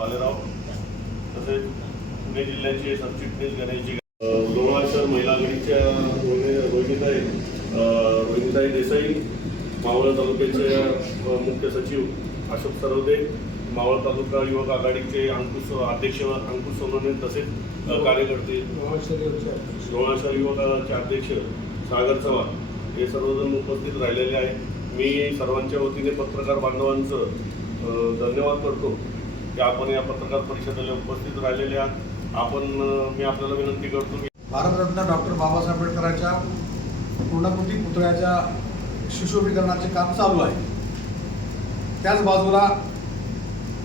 बालेराव तसेच पुणे जिल्ह्याचे सरचिटणीस गणेशजी लोणार शहर महिला आघाडीच्या रोहिणीताई रोहिणीताई देसाई मावळ तालुक्याचे मुख्य सचिव अशोक सरवदे मावळ तालुका युवक आघाडीचे अंकुश अध्यक्ष अंकुश सोनवणे तसेच कार्यकर्ते लोणार शहर युवकाचे अध्यक्ष सागर चव्हाण हे सर्वजण उपस्थित राहिलेले आहेत. मी सर्वांच्या वतीने पत्रकार बांधवांचं धन्यवाद करतो. की आपण या पत्रकार परिषदेला उपस्थित राहिलेले आहात आपण मी आपल्याला विनंती करतो की भारतरत्न डॉक्टर बाबासाहेब आंबेडकरांच्या पूर्णकृती पुतळ्याच्या सुशोभीकरणाचे काम चालू आहे. त्याच बाजूला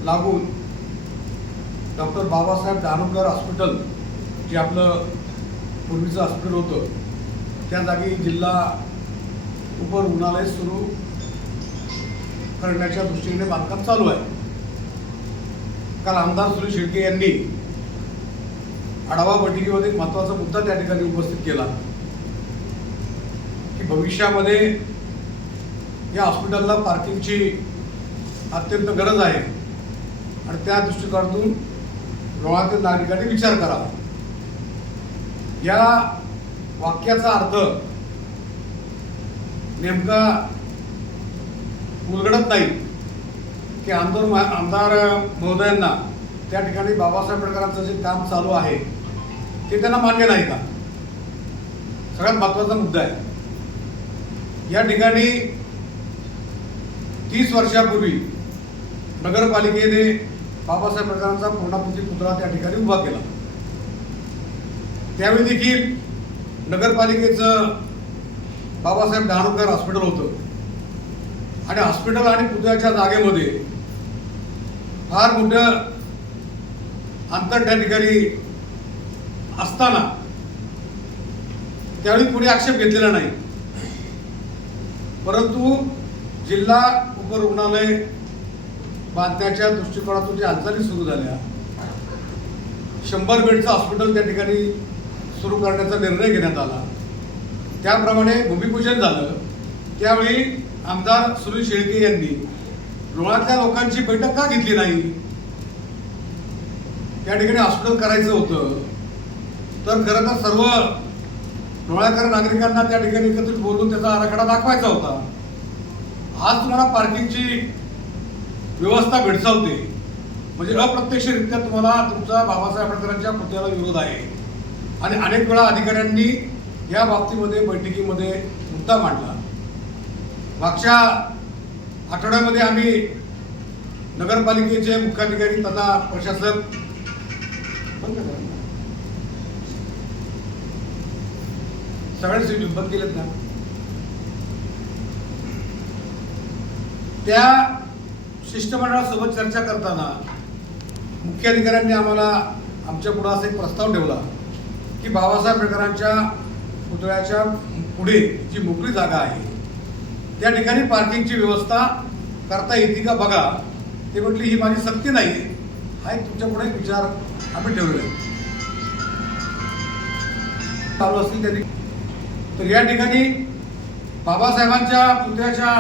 लागून डॉक्टर बाबासाहेब दानोकर हॉस्पिटल जे आपलं पूर्वीचं हॉस्पिटल होतं त्या जागी जिल्हा उपरुग्णालय सुरू करण्याच्या दृष्टीने बांधकाम चालू आहे. काल आमदार सुनील शेळके यांनी आढावा बैठकीमध्ये एक महत्त्वाचा मुद्दा त्या ठिकाणी उपस्थित केला की भविष्यामध्ये या हॉस्पिटलला पार्किंगची अत्यंत गरज आहे आणि त्या दृष्टिकोनातून लोणातील नागरिकांनी विचार करावा. या वाक्याचा अर्थ नेमका उलगडत नाही. की आमदार आमदार महोदयांना त्या ठिकाणी बाबासाहेब आंबेडकरांचं जे काम चालू आहे ते त्यांना मान्य नाही का? सगळ्यात महत्त्वाचा मुद्दा आहे. या ठिकाणी तीस वर्षापूर्वी नगरपालिकेने बाबासाहेब आंबेडकरांचा पूर्णापूर्ती पुतळा त्या ठिकाणी उभा केला. त्यावेळी देखील नगरपालिकेचं बाबासाहेब डहाणूकर हॉस्पिटल होतं. आणि हॉस्पिटल आणि पुतळ्याच्या जागेमध्ये फार मोठं अंतर त्या ठिकाणी असताना त्यावेळी कोणी आक्षेप घेतलेला नाही. परंतु जिल्हा उपरुग्णालय बांधण्याच्या दृष्टिकोनातून ज्या हालचाली सुरू झाल्या शंभर बेडचं हॉस्पिटल त्या ठिकाणी सुरू करण्याचा निर्णय घेण्यात आला. त्याप्रमाणे भूमिपूजन झालं. त्यावेळी आमदार सुनील शेळके यांनी रुळातल्या लोकांची बैठक का घेतली नाही? त्या ठिकाणी हॉस्पिटल करायचं होतं. तर खरं तर सर्व डोळ्याकर नागरिकांना त्या ठिकाणी एकत्रित बोलून त्याचा आराखडा दाखवायचा होता. आज तुम्हाला पार्किंगची व्यवस्था भेडसावते. म्हणजे अप्रत्यक्षरित्या तुम्हाला तुमचा बाबासाहेब आंबेडकरांच्या मुद्द्याला विरोध आहे. आणि अनेक वेळा अधिकाऱ्यांनी या बाबतीमध्ये बैठकीमध्ये मुद्दा मांडला. मागच्या आठवड्यामध्ये आम्ही नगरपालिकेचे मुख्याधिकारी तथा प्रशासक बंद सगळ्यांचे बंद केलेत ना? त्या शिष्टमंडळासोबत चर्चा करताना मुख्याधिकाऱ्यांनी आम्हाला आमच्या पुढे असा एक प्रस्ताव ठेवला की बाबासाहेब आंबेडकरांच्या पुतळ्याच्या पुढे जी मोकळी जागा आहे त्या ठिकाणी पार्किंगची व्यवस्था करता येते का बघा. ते म्हटली ही माझी सक्ती नाही हा एक तुमच्यापुढे विचार आम्ही ठेवलेला आहे. चालू असतील त्यांनी तर या ठिकाणी बाबासाहेबांच्या पुतळ्याच्या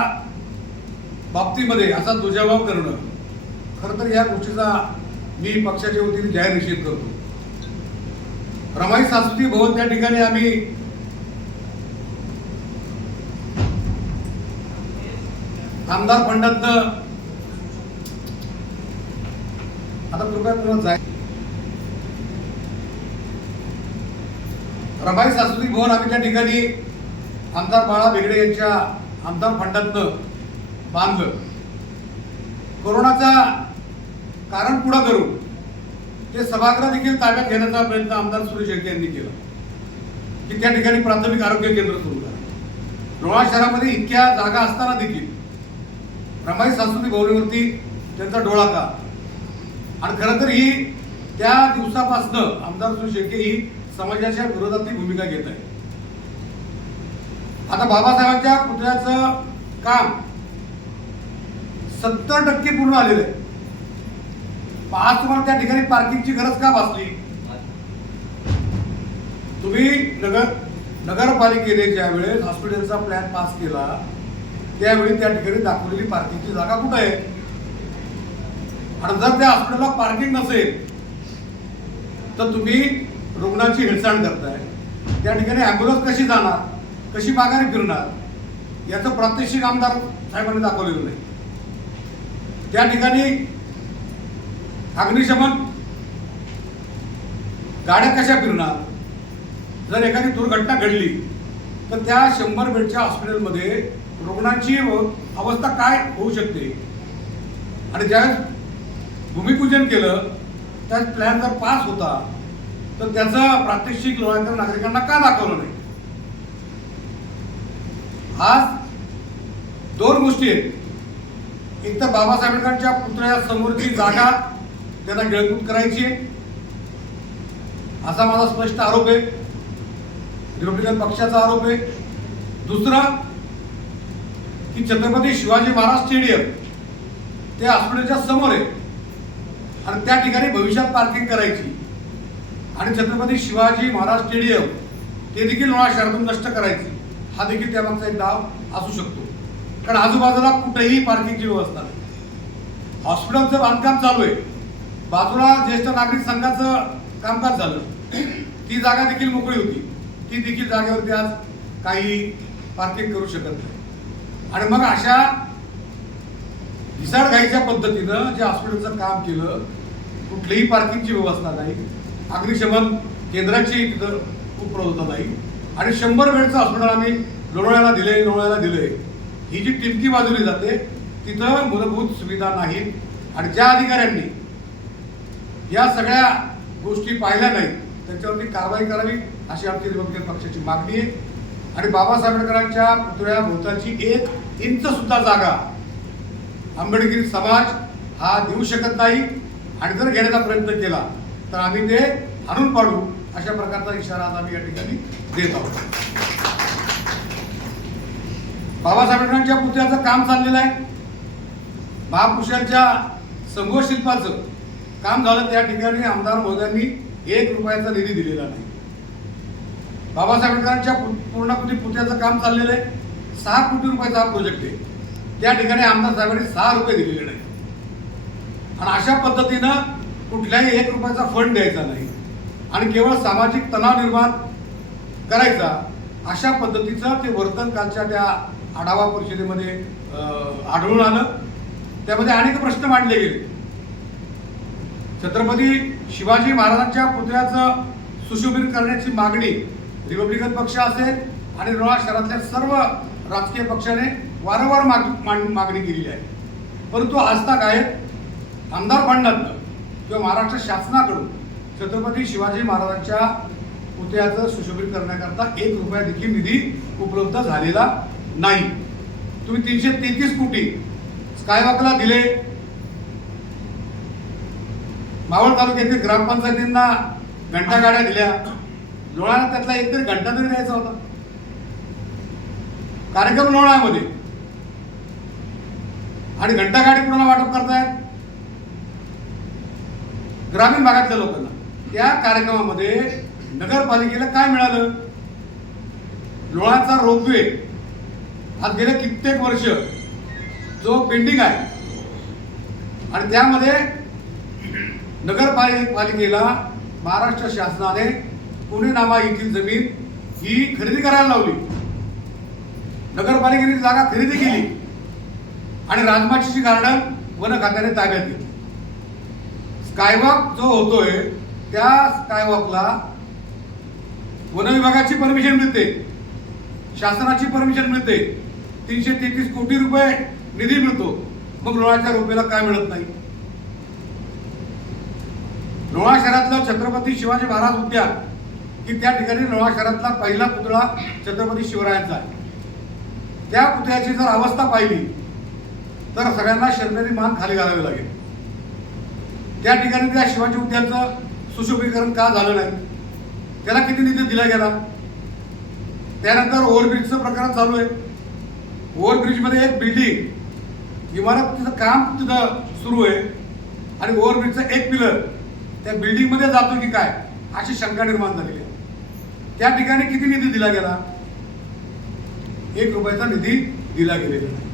बाबतीमध्ये असा दुजाभाव करणं. खरं तर या गोष्टीचा मी पक्षाच्या वतीने जाहीर निषेध करतो. रमाई सांस्कृतिक भवन त्या ठिकाणी आम्ही आमदार फंडातनं आता कृपया पुन्हा जाय. रमाई सांस्कृतिक भवन आम्ही त्या ठिकाणी आमदार बाळा बेगडे यांच्या आमदार फंडातनं बांधलं. कोरोनाचा कारण पुढं करून ते सभागृह देखील ताब्यात घेण्याचा प्रयत्न आमदार सुरेश शेळके यांनी केला. की त्या ठिकाणी प्राथमिक आरोग्य केंद्र सुरू करा लोणार शहरामध्ये इतक्या जागा असताना देखील रमाई सांस्कृतिक भवनावरती त्यांचा डोळा का? आणि खरं तर ही त्या दिवसापासनं आमदार सुरेश शेळके ही समाजाच्या विरोधातली भूमिका घेत आहे आता बाबासाहेबांच्या पुतळ्याचं काम सत्तर टक्के पूर्ण आलेलं आहे. आज तुम्हाला त्या ठिकाणी पार्किंगची गरज का भासली? तुम्ही नगर नगरपालिकेने ज्यावेळेस हॉस्पिटलचा प्लॅन पास केला त्यावेळी त्या ठिकाणी दाखवलेली पार्किंगची जागा कुठं आहे? आणि जर त्या हॉस्पिटलला पार्किंग नसेल तर तुम्ही रुग्णाची हिळसाण करताय त्या ठिकाणी ॲम्ब्युलन्स कशी जाणार? कशी माघारी फिरणार? याचं प्रात्यक्षिक आमदार साहेबांनी दाखवलेलं नाही. त्या ठिकाणी अग्निशमन गाड्या कशा फिरणार? जर एखादी दुर्घटना घडली तर त्या शंभर बेडच्या हॉस्पिटलमध्ये रुग्णांची अव- अवस्था काय होऊ शकते? आणि ज्यावेळेस भूमिपूजन केलं त्यात प्लॅन जर पास होता तर त्याचं प्रात्यक्षिक लोकांच्या नागरिकांना का दाखवलं नाही? आज दोन गोष्टी आहेत. एक तर बाबासाहेब आंबेडकरांच्या पुतळ्यासमोरची जागा त्यांना गिळकूट करायची आहे. असा माझा स्पष्ट आरोप आहे. रिपब्लिकन पक्षाचा आरोप आहे. दुसरा की छत्रपती शिवाजी महाराज स्टेडियम ते हॉस्पिटलच्या समोर आहे. आणि त्या ठिकाणी भविष्यात पार्किंग करायची. आणि छत्रपती शिवाजी महाराज स्टेडियम ते देखील लोणा शहरातून नष्ट करायची. हा देखील त्यामागचा एक डाव असू शकतो. कारण आजूबाजूला कुठेही पार्किंगची व्यवस्था नाही. हॉस्पिटलचं बांधकाम चालू आहे. बाजूला ज्येष्ठ नागरिक संघाचं कामकाज झालं. ती जागा देखील मोकळी होती. ती देखील जागेवरती आज काही पार्किंग करू शकत नाही. आणि मग अशा घिसाडघाईच्या पद्धतीनं जे हॉस्पिटलचं काम केलं कुठलीही पार्किंगची व्यवस्था नाही. अग्निशमन केंद्राची तिथं प्रवृत्ता नाही. आणि शंभर बेडचं हॉस्पिटल आम्ही लोणावळ्याला दिले लोणावळ्याला दिले ही जी टिमकी बाजूली जाते तिथं मूलभूत सुविधा नाहीत. आणि ज्या अधिकाऱ्यांनी या सगळ्या गोष्टी पाहिल्या नाहीत त्यांच्यावरती कारवाई करावी अशी आमची रिपब्लिकन पक्षाची मागणी आहे. आणि बाबासाहेब आंबेडकरांच्या पुतळ्या भोवताची एक इंच सुद्धा जागा आंबेडकरी समाज हा देऊ शकत नाही. आणि जर घेण्याचा प्रयत्न केला तर आम्ही ते हाणून पाडू अशा प्रकारचा इशारा आज आम्ही या ठिकाणी देत आहोत. बाबासाहेब आंबेडकरांच्या पुतळ्याचं काम चाललेलं आहे. महापुरुषांच्या समूह शिल्पाचं काम झालं त्या ठिकाणी आमदार महोदयांनी एक रुपयाचा निधी दिलेला नाही. बाबासाहेब आंबेडकरांच्या पु- पूर्णाकृती पुतळ्याचं काम चाललेलं आहे. सहा कोटी रुपयाचा हा प्रोजेक्ट आहे. त्या ठिकाणी आमदार साहेबांनी सहा रुपये दिलेले नाही आणि अशा पद्धतीनं कुठल्याही एक रुपयाचा फंड द्यायचा नाही. आणि केवळ सामाजिक तणाव निर्माण करायचा अशा पद्धतीचं ते वर्तन कालच्या त्या आढावा परिषदेमध्ये आढळून आलं. त्यामध्ये अनेक प्रश्न मांडले गेले. छत्रपती शिवाजी महाराजांच्या पुतळ्याचं सुशोभित करण्याची मागणी रिपब्लिकन पक्ष असेल आणि रोहा शहरातल्या सर्व राजकीय पक्षाने वारंवार माग मागणी केलेली आहे. परंतु आज तक आहे आमदार फंडातनं किंवा महाराष्ट्र शासनाकडून छत्रपती शिवाजी महाराजांच्या पुतळ्याचं सुशोभित करण्याकरता एक रुपया देखील निधी उपलब्ध झालेला नाही. तुम्ही तीनशे तेहतीस कोटी स्कायवॉकला दिले. मावळ तालुक्यातील ग्रामपंचायतींना घंटा गाड्या दिल्या. डोळ्याला त्यातला एक तरी घंटा तरी द्यायचा होता. कार्यक्रम लोणामध्ये आणि घंटा गाडी कुणाला वाटप करतायत? ग्रामीण भागातल्या लोकांना. त्या कार्यक्रमामध्ये नगरपालिकेला काय मिळालं? लोणाचा रोपवे. हा गेल्या कित्येक वर्ष. जो पेंडिंग आहे. आणि त्यामध्ये नगरपालिकेला महाराष्ट्र शासनाने पुणेनामा येथील जमीन ही खरेदी करायला लावली. नगरपालिकेने जागा खरेदी केली. आणि राजमाचीची गार्डन वन खात्याने ताब्यात घेतली. स्कायवॉक जो होतोय त्या स्कायवॉकला वन विभागाची परमिशन मिळते. शासनाची परमिशन मिळते. तीनशे तेहतीस कोटी रुपये निधी मिळतो. मग लोणाच्या रुपयाला काय मिळत नाही? लोणा शहरातलं छत्रपती शिवाजी महाराज उद्यान. की त्या ठिकाणी लोणा पहिला पुतळा छत्रपती शिवरायांचा आहे. त्या पुतळ्याची जर अवस्था पाहिली तर सगळ्यांना शर्मेरी मान खाली घालावी लागेल. त्या ठिकाणी त्या शिवाजी उद्यानचं सुशोभीकरण का झालं नाही? त्याला किती निधी दिला गेला? त्यानंतर ओव्हरब्रिजचं प्रकरण चालू आहे. ओव्हरब्रिजमध्ये एक बिल्डिंग इमारतीचं काम तिथं सुरू आहे. आणि ओव्हरब्रिजचं एक पिलर त्या बिल्डिंगमध्ये जातो की काय अशी शंका निर्माण झालेली आहे. त्या ठिकाणी किती निधी दिला गेला? एक रुपयाचा निधी दिला गेलेला नाही.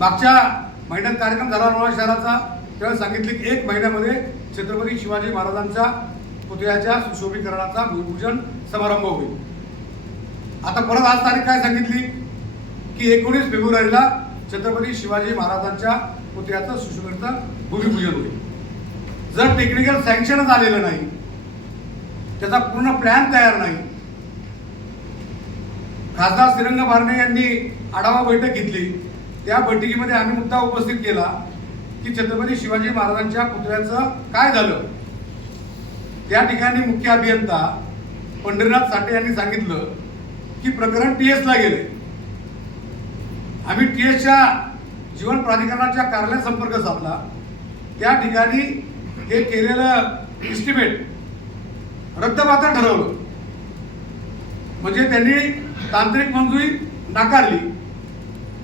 मागच्या महिन्यात कार्यक्रम झाला लोणार शहराचा त्यावेळी सांगितले की एक महिन्यामध्ये छत्रपती शिवाजी महाराजांच्या पुतळ्याच्या सुशोभीकरणाचा भूमिपूजन समारंभ होईल. आता परत आज तारीख काय सांगितली? की एकोणीस फेब्रुवारीला छत्रपती शिवाजी महाराजांच्या पुतळ्याचं सुशोभीकरणाचं भूमिपूजन होईल. जर टेक्निकल सँक्शनच आलेलं नाही त्याचा पूर्ण प्लॅन तयार नाही. खासदार श्रीरंग भारणे यांनी आढावा बैठक घेतली. त्या बैठकीमध्ये आम्ही मुद्दा उपस्थित केला की छत्रपती शिवाजी महाराजांच्या पुतळ्याचं काय झालं? त्या ठिकाणी मुख्य अभियंता पंढरीनाथ साठे यांनी सांगितलं की प्रकरण टी एसला गेले आम्ही टी एसच्या जीवन प्राधिकरणाच्या कार्यालयात संपर्क साधला. त्या ठिकाणी हे केलेलं इस्टिमेट रद्दबातल ठरवलं. म्हणजे त्यांनी तांत्रिक मंजुरी नाकारली.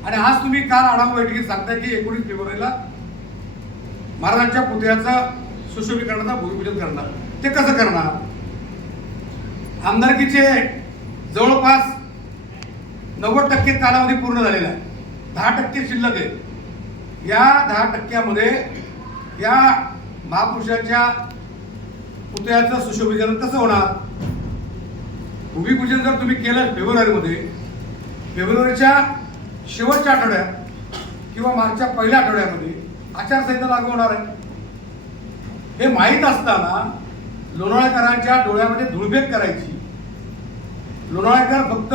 आणि आज तुम्ही काल आढावा बैठकीत सांगताय की एकोणीस फेब्रुवारीला महाराजांच्या पुतळ्याचं सुशोभीकरणाचा भूमिपूजन करणार. ते कसं करणार? आमदारकीचे जवळपास नव्वद टक्के कालावधी पूर्ण झालेला आहे. दहा टक्के शिल्लक आहे. या दहा टक्क्यामध्ये या महापुरुषाच्या पुतळ्याचं सुशोभीकरण कसं होणार? भूमिपूजन जर तुम्ही केलं फेब्रुवारीमध्ये फेब्रुवारीच्या शेवटच्या आठवड्यात किंवा मागच्या पहिल्या आठवड्यामध्ये आचारसंहिता लागू होणार आहे. हे माहीत असताना लोणाळेकरांच्या डोळ्यामध्ये धुळबेक करायची. लोणाळेकर फक्त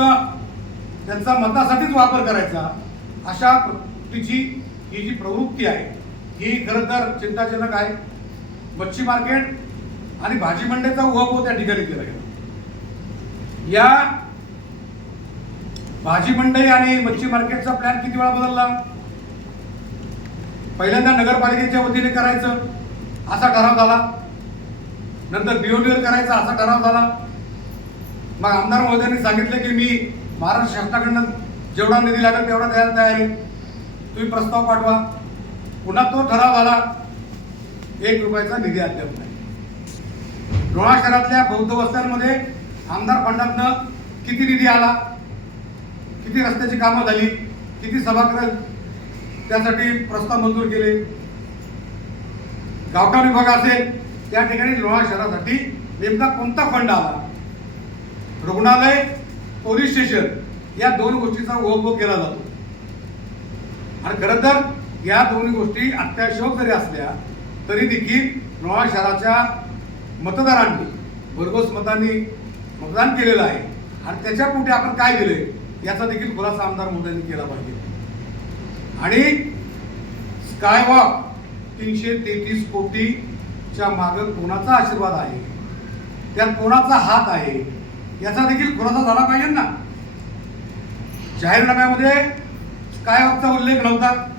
त्यांचा मतासाठीच वापर करायचा. अशा तिची ही जी प्रवृत्ती आहे ही खरं तर चिंताजनक आहे. मच्छी मार्केट आणि भाजी मंडईचा उहापोह त्या ठिकाणी केला गेला. या भाजी मंडई आणि मच्छी मार्केटचा प्लॅन किती वेळा बदलला? पहिल्यांदा नगरपालिकेच्या वतीने करायचं असा ठराव झाला. नंतर बिओडीवर करायचा असा ठराव झाला. मग आमदार महोदयांनी सांगितलं की मी महाराष्ट्र शासनाकडनं जेवढा निधी लागेल तेवढा द्यायला तयार आहे. तुम्ही प्रस्ताव पाठवा. पुन्हा तो ठराव आला. एक रुपयाचा निधी अद्याप नाही. लोणार शहरातल्या बौद्ध वस्त्यांमध्ये आमदार फंडातनं किती निधी आला? किती रस्त्याची कामं झाली? किती सभागृह त्यासाठी प्रस्ताव मंजूर केले? गावठाण विभाग असेल त्या ठिकाणी लोणार शहरासाठी नेमका कोणता फंड आला? रुग्णालय पोलीस स्टेशन या दोन गोष्टीचा उपभोग केला जातो. आणि खरं तर या दोन्ही गोष्टी अत्यावश्यक जरी असल्या तरी देखील लोणार शहराच्या मतदारांनी भरघोस मतांनी मतदान केलेलं आहे. आणि त्याच्या पुढे आपण काय दिले याचा देखील खुलासा आमदार मोदींनी केला पाहिजे. आणि स्कायवॉक तीनशे तेहतीस कोटीच्या मागं कोणाचा आशीर्वाद आहे? त्यात कोणाचा हात आहे? याचा देखील खुलासा झाला पाहिजे ना? जाहीरनाम्यामध्ये स्कायवॉकचा उल्लेख नव्हता.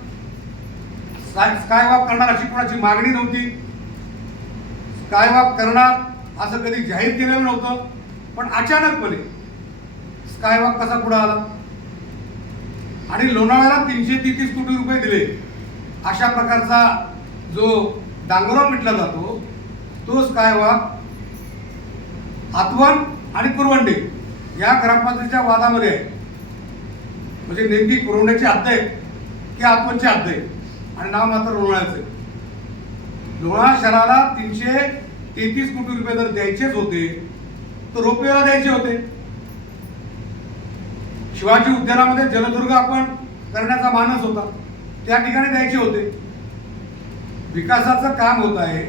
स्काय- स्कायवॉक करणार अशी कोणाची मागणी नव्हती. स्कायवॉक करणार असं कधी जाहीर केलेलं नव्हतं पण अचानकपणे स्कायवॉक कसा पुढे आला? आणि लोणावळ्याला तीनशे तेहतीस कोटी रुपये दिले. अशा प्रकारचा जो डांगोरा पिटला जातो तो स्कायवॉक आतवण आणि कुरवंडे या ग्रामपंचायतीच्या वादामध्ये आहे. म्हणजे नेमकी कुरवंड्याची हद्द आहे की आतवणची हद्द आहे आणि नाव मात्र लोणाळ्याचं आहे. लोहा शहराला तीनशे तेहतीस कोटी रुपये जर द्यायचेच होते तर रोपवेला द्यायचे होते. शिवाजी उद्यानामध्ये जलदुर्ग आपण करण्याचा मानस होता त्या ठिकाणी द्यायचे होते. विकासाचं काम होत आहे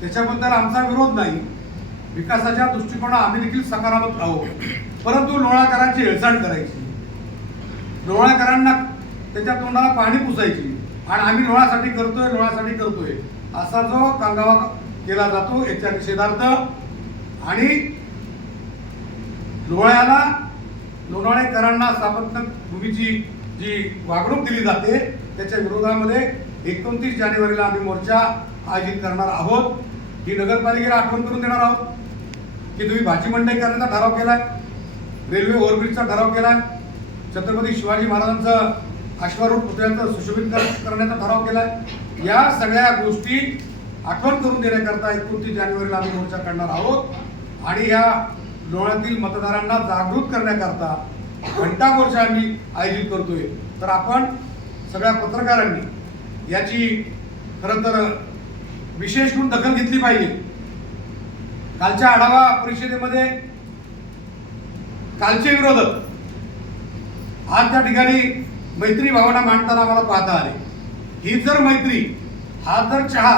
त्याच्याबद्दल आमचा विरोध नाही. विकासाच्या दृष्टिकोना आम्ही देखील सकारात्मक आहोत. परंतु लोणाकरांची हेळसांड करायची. लोणाकरांना त्याच्या तोंडाला पाणी पुसायची. आणि आम्ही लोणासाठी करतोय लोणासाठी करतोय. असा जो कांगावा केला जातो याच्या निषेधार्थ आणि लोण्याला लोणावळेकरांना स्थापत्य भूमीची जी वागणूक दिली जाते त्याच्या विरोधामध्ये एकोणतीस जानेवारीला आम्ही मोर्चा आयोजित करणार आहोत. ही नगरपालिकेला आठवण करून देणार आहोत की तुम्ही भाजी मंडई करण्याचा ठराव केलाय रेल्वे ओव्हरब्रिजचा ठराव केलाय छत्रपती शिवाजी महाराजांचं अश्वारूढ पुतळ्याचं सुशोभित करण्याचा ठराव केलाय. या सगळ्या गोष्टी आठवण करून देण्याकरता एकोणतीस जानेवारीला आम्ही मोर्चा करणार आहोत. आणि या लोण्यातील मतदारांना जागृत करण्याकरता घंटा मोर्चा आम्ही आयोजित करतोय. तर आपण सगळ्या पत्रकारांनी याची खरं तर विशेष करून दखल घेतली पाहिजे. कालच्या आढावा परिषदेमध्ये कालचे विरोधक आज त्या ठिकाणी मैत्री भावना मांडताना मला पाहता आले. ही जर मैत्री हा जर चहा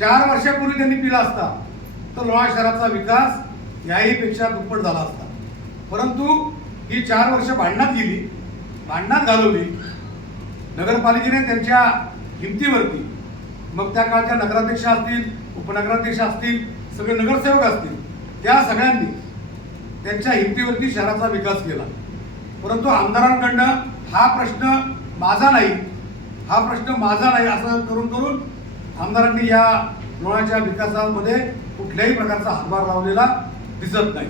चार वर्षापूर्वी त्यांनी पिला असता तर लोहा शहराचा विकास याही पेक्षा दुप्पट झाला असता. परंतु ही चार वर्ष भांडणात गेली भांडणात घालवली नगरपालिकेने त्यांच्या हिमतीवरती मग त्या काळच्या नगराध्यक्ष असतील उपनगराध्यक्ष असतील सगळे नगरसेवक असतील त्या सगळ्यांनी त्यांच्या हिमतीवरती शहराचा विकास केला. परंतु आमदारांकडनं हा प्रश्न माझा नाही हा प्रश्न माझा नाही असं करून करून आमदारांनी या लोणाच्या विकासामध्ये कुठल्याही प्रकारचा हातभार लावलेला दिसत नाही.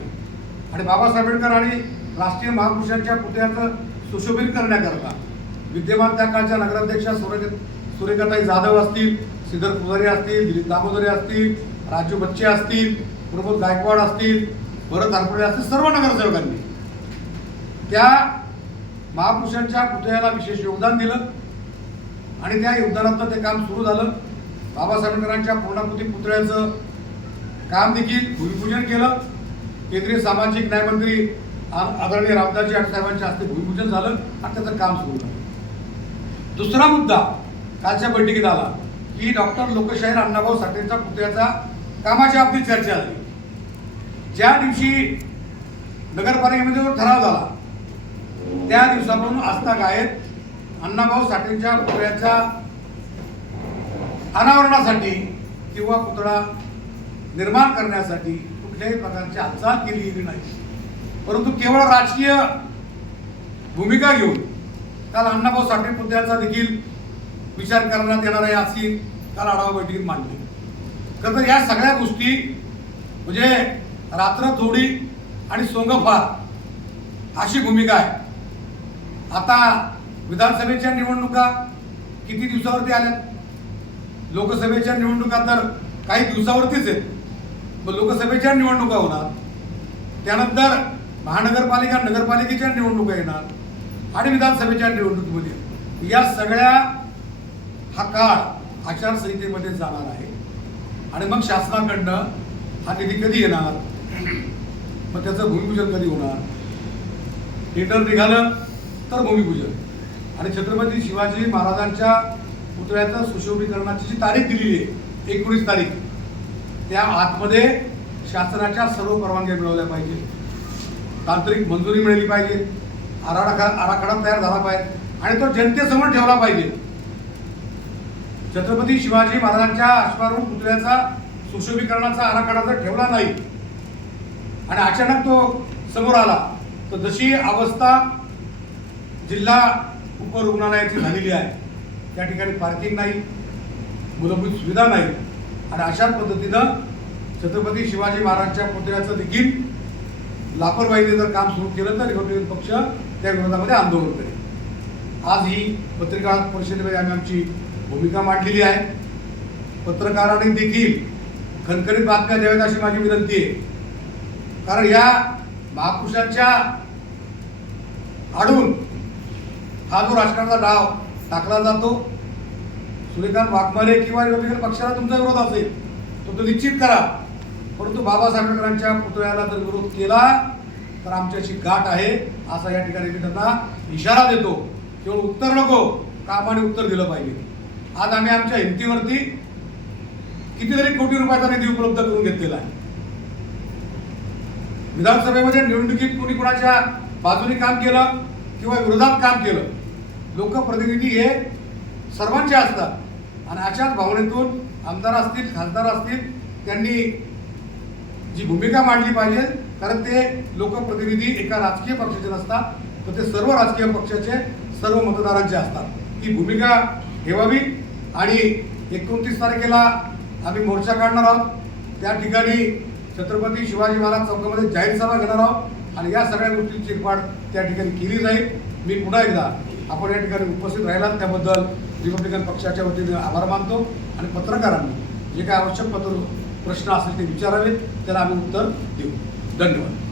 आणि बाबासाहेब आंबेडकर आणि राष्ट्रीय महापुरुषांच्या पुतळ्याचं सुशोभित करण्याकरता विद्यमान त्या काळच्या नगराध्यक्षा सुरेख सूर्यकाताई जाधव असतील सिद्धर पुजारी असतील दिलीप दामोदरे असतील राजू बच्चे असतील प्रमोद गायकवाड असतील भरत आरपुडे असतील सर्व नगरसेवकांनी त्या महापुरुषांच्या पुतळ्याला विशेष योगदान दिलं. आणि त्या योगदानातनं ते काम सुरू झालं. बाबासाहेब आंबेडकरांच्या पूर्णाकृती पुतळ्याचं काम देखील भूमिपूजन केलं. केंद्रीय सामाजिक न्यायमंत्री आदरणीय रामदासजी आठ साहेबांच्या हस्ते भूमिपूजन झालं आणि त्याचं काम सुरू झालं. दुसरा मुद्दा कालच्या बैठकीत आला की डॉक्टर लोकशाहीर अण्णाभाऊ साठेंच्या पुतळ्याचा कामाच्या बाबतीत चर्चा झाली. ज्या दिवशी नगरपालिकेमध्ये जो ठराव झाला त्या दिवसापासून आस्था गायत अण्णाभाऊ साठेंच्या पुतळ्याच्या अनावरणासाठी किंवा पुतळा निर्माण करण्यासाठी कुठल्याही प्रकारची हालचाल केली गेली नाही. परंतु केवळ राजकीय भूमिका घेऊन काल अण्णाभाऊ साठे पुतळ्याचा देखील विचार करण्यात येणार आहे अशी काल आढावा बैठकीत मांडली. खरं तर या सगळ्या गोष्टी म्हणजे रात्र थोडी आणि सोंग फार अशी भूमिका आहे. आता विधानसभेच्या निवडणुका किती दिवसावरती आल्यात लोकसभेच्या निवडणुका तर काही दिवसावरतीच आहेत. मग लोकसभेच्या निवडणुका होणार. त्यानंतर महानगरपालिका नगरपालिकेच्या निवडणुका येणार आणि विधानसभेच्या निवडणुकीमध्ये. या सगळ्या हा काळ आचारसंहितेमध्ये जाणार आहे. आणि मग शासनाकडनं हा निधी कधी येणार? मग त्याचं भूमिपूजन कधी होणार? टेंडर निघालं तर भूमिपूजन. आणि छत्रपती शिवाजी महाराजांच्या पुतळ्याचं सुशोभीकरणाची जी तारीख दिलेली आहे एकोणीस तारीख त्या आतमध्ये शासनाच्या सर्व परवानग्या मिळवल्या पाहिजे. तांत्रिक मंजुरी मिळाली पाहिजे. आराखडा आराखडा तयार झाला पाहिजे. आणि तो जनतेसमोर ठेवला पाहिजे. छत्रपती शिवाजी महाराजांच्या अश्वारूढ पुतळ्याचा सुशोभीकरणाचा आराखडा जर ठेवला नाही आणि अचानक तो समोर आला तर जशी अवस्था जिल्हा उपरुग्णालयाची झालेली आहे. त्या ठिकाणी पार्किंग नाही मूलभूत सुविधा नाही. आणि अशा पद्धतीनं छत्रपती शिवाजी महाराजांच्या पुतळ्याचं देखील लापरवाहीने जर काम सुरू केलं तर रिपब्लिकन पक्ष त्या विरोधामध्ये आंदोलन करेल. आज ही पत्रकार परिषदेमध्ये आम्ही आमची भूमिका मांडलेली आहे. पत्रकारांनी देखील खणखणीत बातम्या द्याव्यात अशी माझी विनंती आहे. कारण या महापुरुषांच्या आडून हा जो राजकारणाचा डाव टाकला जातो. सूर्यकांत वाघमारे किंवा रिपब्लिकन पक्षाला तुमचा विरोध असेल तो तो निश्चित करा. परंतु बाबासाहेब आंबेडकरांच्या पुतळ्याला जर विरोध केला तर आमच्याशी गाठ आहे असा या ठिकाणी मी त्यांना इशारा देतो. केवळ उत्तर नको कामाने उत्तर दिलं पाहिजे. आज आम्ही आमच्या हिमतीवरती कितीतरी कोटी रुपयाचा निधी उपलब्ध करून घेतलेला आहे. विधानसभेमध्ये निवडणुकीत कोणी कोणाच्या बाजूने काम केलं? किंवा विरोधात काम केलं. लोकप्रतिनिधी हे सर्वांचे असतात. आणि अशाच भावनेतून आमदार असतील खासदार असतील त्यांनी जी भूमिका मांडली पाहिजे कारण ते लोकप्रतिनिधी एका राजकीय पक्षाचे नसतात तर ते सर्व राजकीय पक्षाचे सर्व मतदारांचे असतात. ही भूमिका ठेवावी आणि एकोणतीस तारखेला आम्ही मोर्चा काढणार आहोत. त्या ठिकाणी छत्रपती शिवाजी महाराज चौकामध्ये जाहीर सभा घेणार आहोत. आणि या सगळ्या गोष्टींची चिरपाड त्या ठिकाणी केली जाईल. मी पुन्हा एकदा आपण या ठिकाणी उपस्थित राहिलात. त्याबद्दल रिपब्लिकन पक्षाच्या वतीने आभार मानतो आणि पत्रकारांनी जे काय आवश्यक पत्र प्रश्न असेल ते विचारावेत. त्याला आम्ही उत्तर देऊ. धन्यवाद.